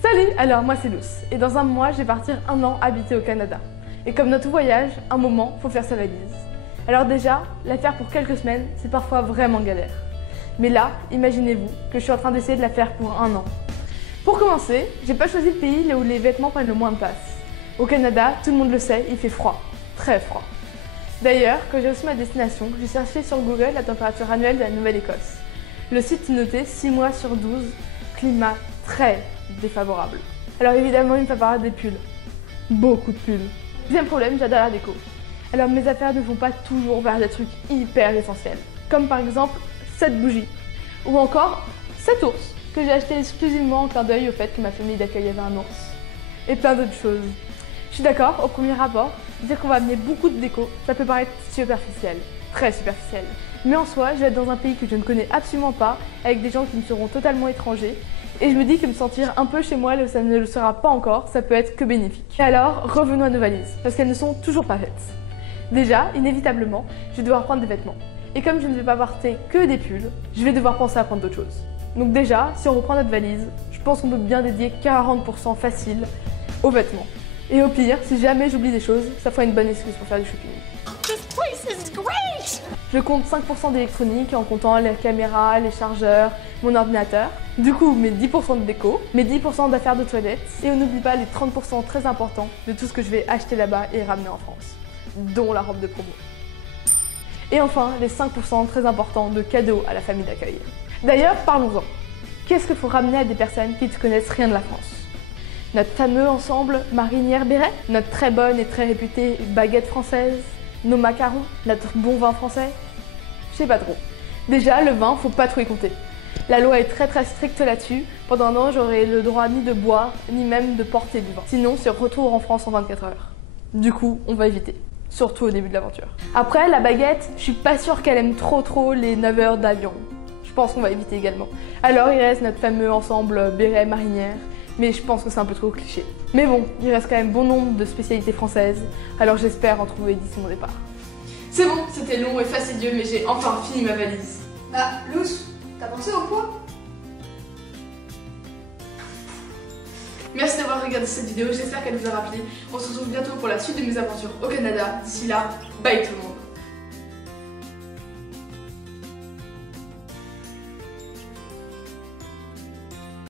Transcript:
Salut, alors moi c'est Luce, et dans un mois je vais partir 1 an habiter au Canada. Et comme dans tout voyage, un moment, faut faire sa valise. Alors déjà, la faire pour quelques semaines, c'est parfois vraiment galère. Mais là, imaginez-vous que je suis en train d'essayer de la faire pour 1 an. Pour commencer, j'ai pas choisi le pays là où les vêtements prennent le moins de place. Au Canada, tout le monde le sait, il fait froid, très froid. D'ailleurs, quand j'ai reçu ma destination, j'ai cherché sur Google la température annuelle de la Nouvelle-Écosse. Le site notait 6 mois sur 12, climat très défavorable. Alors évidemment, il me fait apparaître des pulls. Beaucoup de pulls. Deuxième problème, j'adore la déco. Alors mes affaires ne vont pas toujours vers des trucs hyper essentiels. Comme par exemple cette bougie. Ou encore cet ours que j'ai acheté exclusivement en clin d'œil au fait que ma famille d'accueil avait un ours. Et plein d'autres choses. Je suis d'accord, au premier rapport, dire qu'on va amener beaucoup de déco, ça peut paraître superficiel. Très superficiel. Mais en soi, je vais être dans un pays que je ne connais absolument pas, avec des gens qui me seront totalement étrangers. Et je me dis que me sentir un peu chez moi là où ça ne le sera pas encore, ça peut être que bénéfique. Et alors, revenons à nos valises, parce qu'elles ne sont toujours pas faites. Déjà, inévitablement, je vais devoir prendre des vêtements. Et comme je ne vais pas porter que des pulls, je vais devoir penser à prendre d'autres choses. Donc déjà, si on reprend notre valise, je pense qu'on peut bien dédier 40% facile aux vêtements. Et au pire, si jamais j'oublie des choses, ça fera une bonne excuse pour faire du shopping. This place is great! Je compte 5% d'électronique en comptant les caméras, les chargeurs, mon ordinateur. Du coup, mes 10% de déco, mes 10% d'affaires de toilette. Et on n'oublie pas les 30% très importants de tout ce que je vais acheter là-bas et ramener en France, dont la robe de promo. Et enfin, les 5% très importants de cadeaux à la famille d'accueil. D'ailleurs, parlons-en. Qu'est-ce qu'il faut ramener à des personnes qui ne connaissent rien de la France? Notre fameux ensemble marinière-béret, notre très bonne et très réputée baguette française, nos macarons, notre bon vin français. Je sais pas trop. Déjà, le vin, faut pas trop y compter. La loi est très stricte là-dessus. Pendant 1 an, j'aurai le droit ni de boire, ni même de porter du vin. Sinon, c'est retour en France en 24 heures. Du coup, on va éviter. Surtout au début de l'aventure. Après, la baguette, je suis pas sûre qu'elle aime trop les 9 heures d'avion. Je pense qu'on va éviter également. Alors, il reste notre fameux ensemble béret marinière. Mais je pense que c'est un peu trop cliché. Mais bon, il reste quand même bon nombre de spécialités françaises, alors j'espère en trouver d'ici mon départ. C'est bon, c'était long et fastidieux, mais j'ai enfin fini ma valise. Bah, Luce, t'as pensé au poids? Merci d'avoir regardé cette vidéo, j'espère qu'elle vous aura plu. On se retrouve bientôt pour la suite de mes aventures au Canada. D'ici là, bye tout le monde.